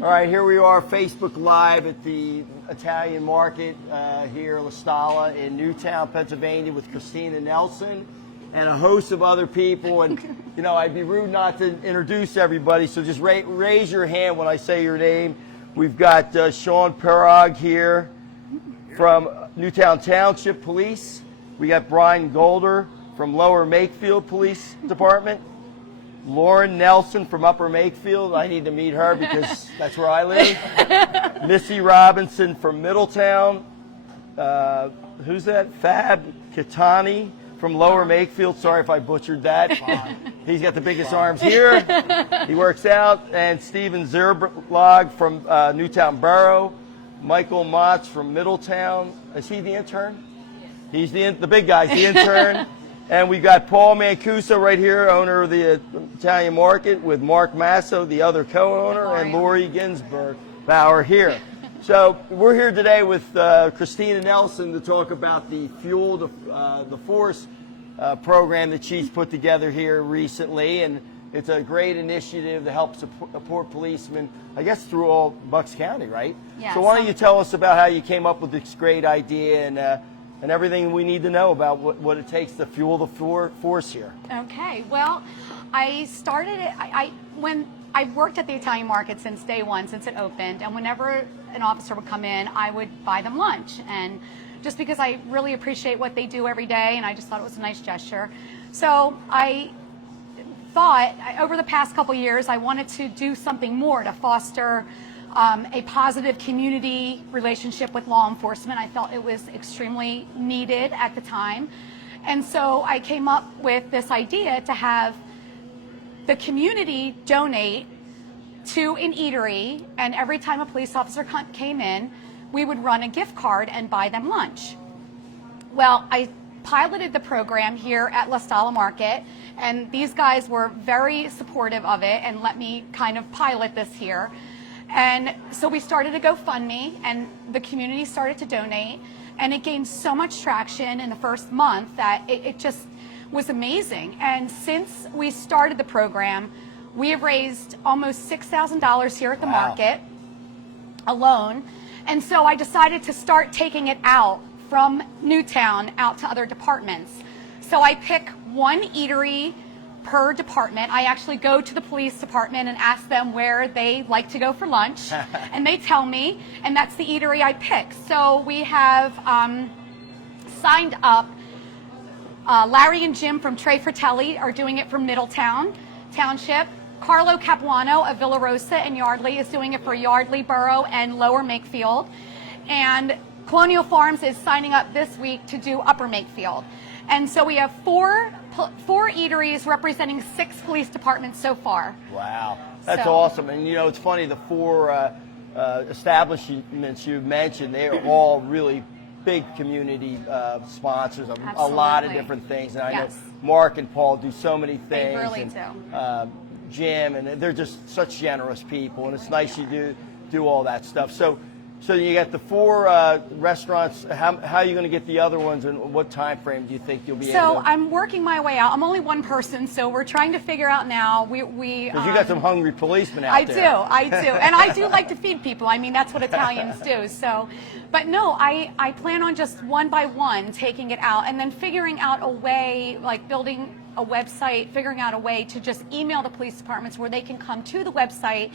All right, here we are, Facebook Live at the Italian Market here, La Stalla in Newtown, Pennsylvania, with Christina Nelson and a host of other people. And, you know, I'd be rude not to introduce everybody, so just raise your hand when I say your name. We've got Sean Perog here from Newtown Township Police. We got Brian Golder from Lower Makefield Police Department. Lauren Nelson from Upper Makefield. I need to meet her because that's where I live. Missy Robinson from Middletown. Who's that? Fab Kitani from Lower Makefield. Sorry if I butchered that. He's got the biggest arms here. He works out. And Steven Zerblog from Newtown Borough. Michael Motz from Middletown. Is he the intern? He's the big guy, the intern. And we got Paul Mancuso right here, owner of the Italian Market, with Mark Masso, the other co-owner, and Lori Ginsburg Bauer here. So we're here today with Christina Nelson to talk about the Fuel the Force program that she's put together here recently. And it's a great initiative to help support policemen, I guess, through all Bucks County, right? Yeah, so why don't you tell us about how you came up with this great idea and everything we need to know about what it takes to fuel the force here. Okay, well, I started it, when I've worked at the Italian Market since day one, since it opened, and whenever an officer would come in, I would buy them lunch. And just because I really appreciate what they do every day, and I just thought it was a nice gesture. So I thought, over the past couple years, I wanted to do something more to foster a positive community relationship with law enforcement. I felt it was extremely needed at the time. And so I came up with this idea to have the community donate to an eatery, and every time a police officer came in, we would run a gift card and buy them lunch. Well, I piloted the program here at La Stalla Market, and these guys were very supportive of it and let me kind of pilot this here. And so we started a GoFundMe, and the community started to donate, and it gained so much traction in the first month that it just was amazing. And since we started the program, we have raised almost $6,000 here at the market alone. And so I decided to start taking it out from Newtown out to other departments. So I pick one eatery per department. I actually go to the police department and ask them where they like to go for lunch, and they tell me, and that's the eatery I pick. So we have signed up. Larry and Jim from Tre Fratelli are doing it from Middletown Township. Carlo Capuano of Villa Rosa and Yardley is doing it for Yardley Borough and Lower Makefield. And Colonial Farms is signing up this week to do Upper Makefield. And so we have four eateries representing 6 police departments so far. Wow, that's awesome. And you know, it's funny, the 4 establishments you mentioned, they are all really big community sponsors of a lot of different things. And I know Mark and Paul do so many things. They really do. Jim, and they're just such generous people, and it's nice you do all that stuff. So you got the 4 restaurants. How are you going to get the other ones, and what time frame do you think you'll be able to? So I'm working my way out. I'm only one person, so we're trying to figure out now. Because you got some hungry policemen out there. I do. And I do like to feed people. I mean, that's what Italians do. So, but no, I plan on just one by one taking it out, and then figuring out a way, like building a website, figuring out a way to just email the police departments where they can come to the website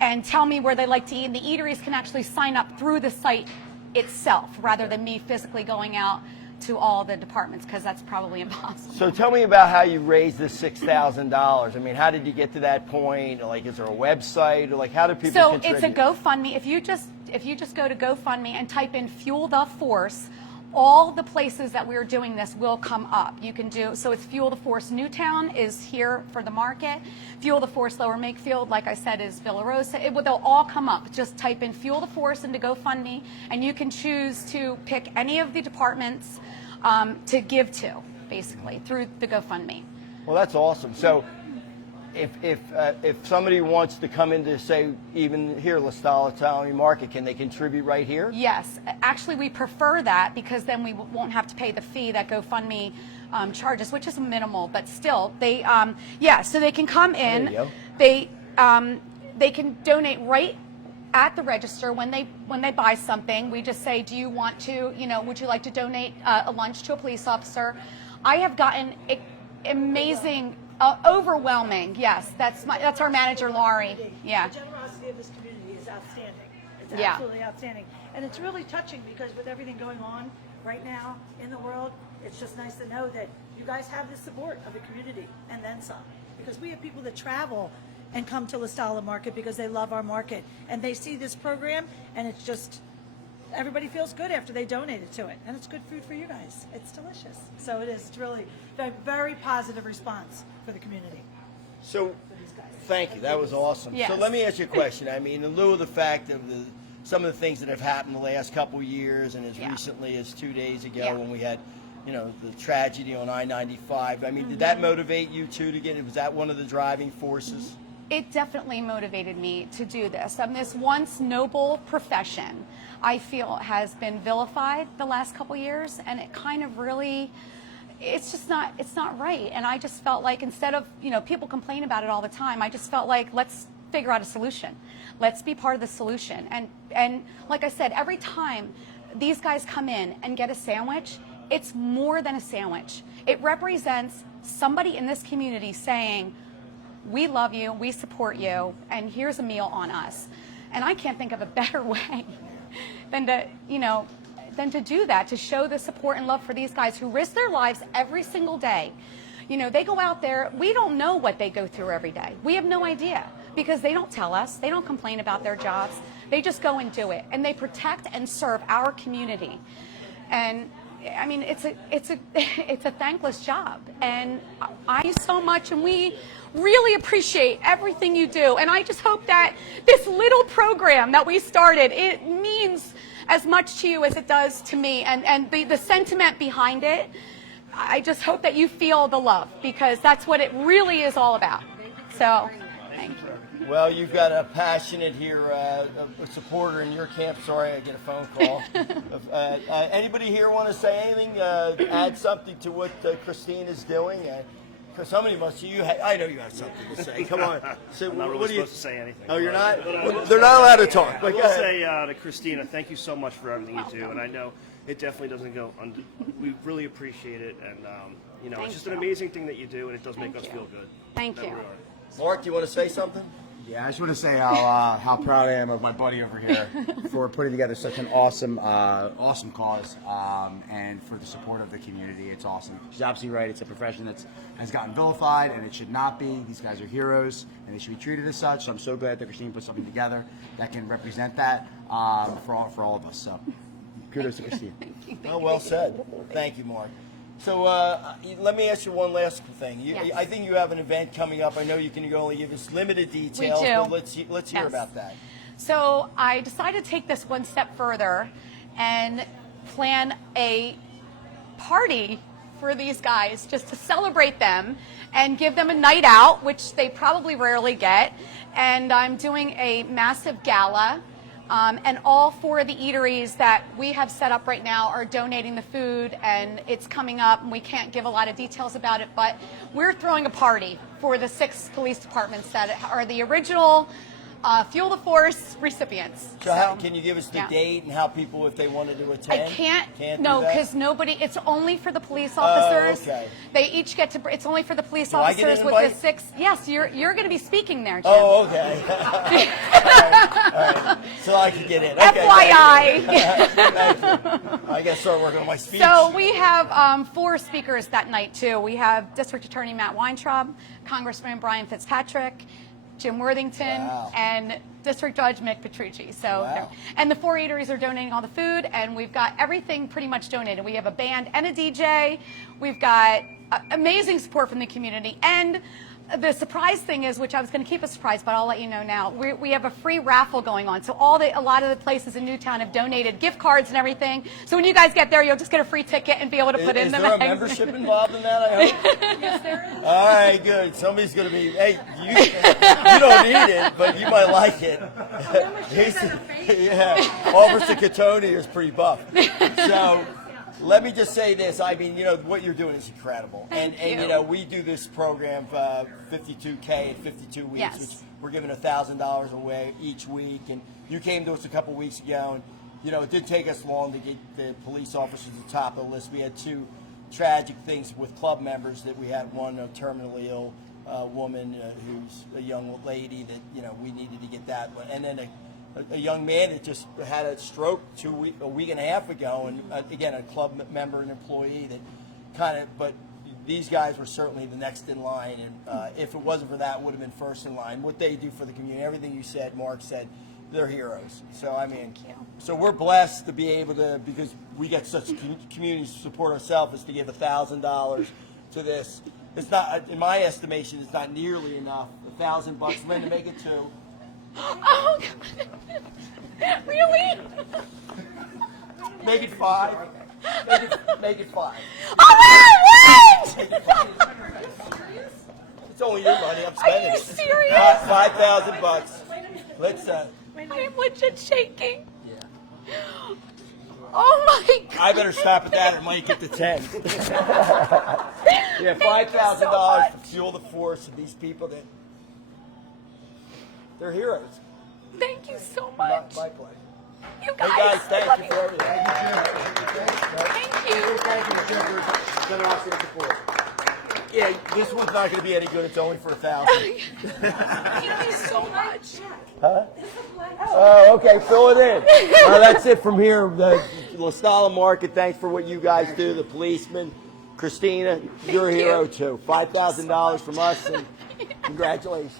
and tell me where they like to eat, and the eateries can actually sign up through the site itself rather than me physically going out to all the departments, because that's probably impossible. So tell me about how you raised this $6,000. I mean, how did you get to that point? Like, is there a website, or like, how do people contribute? So it's a GoFundMe. If you just go to GoFundMe and type in Fuel the Force, all the places that we're doing this will come up. You can do, so it's Fuel the Force Newtown is here for the market. Fuel the Force Lower Makefield, like I said, is Villa Rosa. They'll all come up. Just type in Fuel the Force into GoFundMe, and you can choose to pick any of the departments to give to, basically, through the GoFundMe. Well, that's awesome. So if somebody wants to come into, say, even here, La Stalla Italian Market, can they contribute right here? Yes. Actually, we prefer that, because then we won't have to pay the fee that GoFundMe charges, which is minimal, but still, so they can come in. There you go. They can donate right at the register when they buy something, we just say, do you want to, would you like to donate a lunch to a police officer? I have gotten amazing, overwhelming. Yes, that's our manager, Laurie. Yeah. The generosity of this community is outstanding. It's Yeah. absolutely outstanding, and it's really touching because with everything going on right now in the world, it's just nice to know that you guys have the support of the community and then some. Because we have people that travel and come to La Stalla Market because they love our market, and they see this program, and it's just everybody feels good after they donated to it, and it's good food for you guys. It's delicious. So it is. It's really a very positive response for the community. So, thank you. That was awesome. Yes. So let me ask you a question. I mean, in lieu of the fact of some of the things that have happened the last couple of years, and as recently as 2 days ago when we had, the tragedy on I-95. I mean, did that motivate you too to get? Was that one of the driving forces? It definitely motivated me to do this. This once noble profession, I feel, has been vilified the last couple years, and it kind of really, it's not right. And I just felt like instead of, people complain about it all the time, I just felt like, let's figure out a solution. Let's be part of the solution. And like I said, every time these guys come in and get a sandwich, it's more than a sandwich. It represents somebody in this community saying, we love you, we support you, and here's a meal on us. And I can't think of a better way than to do that, to show the support and love for these guys who risk their lives every single day. They go out there, we don't know what they go through every day. We have no idea because they don't tell us, they don't complain about their jobs. They just go and do it, and they protect and serve our community. And I mean, it's a thankless job, and I thank you so much, and we really appreciate everything you do. And I just hope that this little program that we started, it means as much to you as it does to me, and the sentiment behind it. I just hope that you feel the love, because that's what it really is all about. So, thank you. Well, you've got a passionate here, a supporter in your camp. Sorry, I get a phone call. Anybody here want to say anything, add something to what Christine is doing? Because somebody must, I know you have something to say. Come on. So, I'm not really supposed to say anything. Oh, you're not? They're not allowed to talk. I will say to Christina, thank you so much for everything you do. And I know it definitely doesn't go under. We really appreciate it. And, it's just an amazing thing that you do, and it does make us feel good. Thank you. Mark, do you want to say something? Yeah, I just want to say how proud I am of my buddy over here for putting together such an awesome cause, and for the support of the community. It's awesome. She's absolutely right. It's a profession that has gotten vilified, and it should not be. These guys are heroes, and they should be treated as such. So I'm so glad that Christine put something together that can represent that for all of us. So kudos to Christine. Thank you. Oh, well said. Thank you, Mark. So let me ask you one last thing. Yes. I think you have an event coming up. I know you can only give us limited details, We do. but let's hear about that. So I decided to take this one step further and plan a party for these guys just to celebrate them and give them a night out, which they probably rarely get. And I'm doing a massive gala. And all 4 of the eateries that we have set up right now are donating the food, and it's coming up, and we can't give a lot of details about it, but we're throwing a party for the 6 police departments that are the original Fuel the Force recipients. So can you give us the date and how people, if they wanted to attend? I can't no, because it's only for the police officers. Okay. They each get to, it's only for the police I get an officers with the invite? 6. Yes, you're going to be speaking there, Jim. Oh, okay. all right. So I can get in. Okay, FYI. I got to start working on my speech. So we have 4 speakers that night, too. We have District Attorney Matt Weintraub, Congressman Brian Fitzpatrick, Jim Worthington, and District Judge Mick Petrucci. So, and the 4 eateries are donating all the food, and we've got everything pretty much donated. We have a band and a DJ. We've got amazing support from the community. And the surprise thing is, which I was going to keep a surprise, but I'll let you know now, we have a free raffle going on. So a lot of the places in Newtown have donated gift cards and everything. So when you guys get there, you'll just get a free ticket and be able to put in the Is there a magazine. membership involved in that, I hope? Yes, there is. All right, good. Somebody's going to be, hey, you don't need it, but you might like it. Yeah, Officer Catoni is pretty buff. So, let me just say this. I mean, what you're doing is incredible. Thank and you. we do this program, 52K in 52 weeks, Yes. which we're giving $1,000 away each week. And you came to us a couple weeks ago, and, it didn't take us long to get the police officers at the top of the list. We had 2 tragic things with club members that we had. One, a terminally ill woman who's a young lady that, we needed to get that one. And then a young man that just had a stroke a week and a half ago, and again, a club member and employee that but these guys were certainly the next in line, and if it wasn't for that, would have been first in line. What they do for the community, everything you said, Mark said, they're heroes. So I mean, so we're blessed to be able to, because we get such community support ourselves, is to give $1,000 to this. It's not, in my estimation, it's not nearly enough. $1,000, Linda, make it 2. Oh, God. Really? Make it 5. Make it 5. Oh, wait! Make it 5. It's only your money. I'm spending Are you it. serious? $5,000. Let's. I am legit shaking. Yeah. Oh my God. I better stop at that. It might get to 10. Yeah, $5,000 to fuel the force of these people that they're heroes. Thank you so much. My pleasure. You guys. Hey guys, I love thank you for everything. Thank you. Thank you, Jim, for generosity and support. Yeah, this one's not going to be any good. It's only for $1,000. Thank you so much. Huh? Oh, okay. Fill it in. That's it from here. The La Stalla Market. Thanks for what you guys do. The policemen, Christina, you're a hero too. $5,000 from us, and congratulations.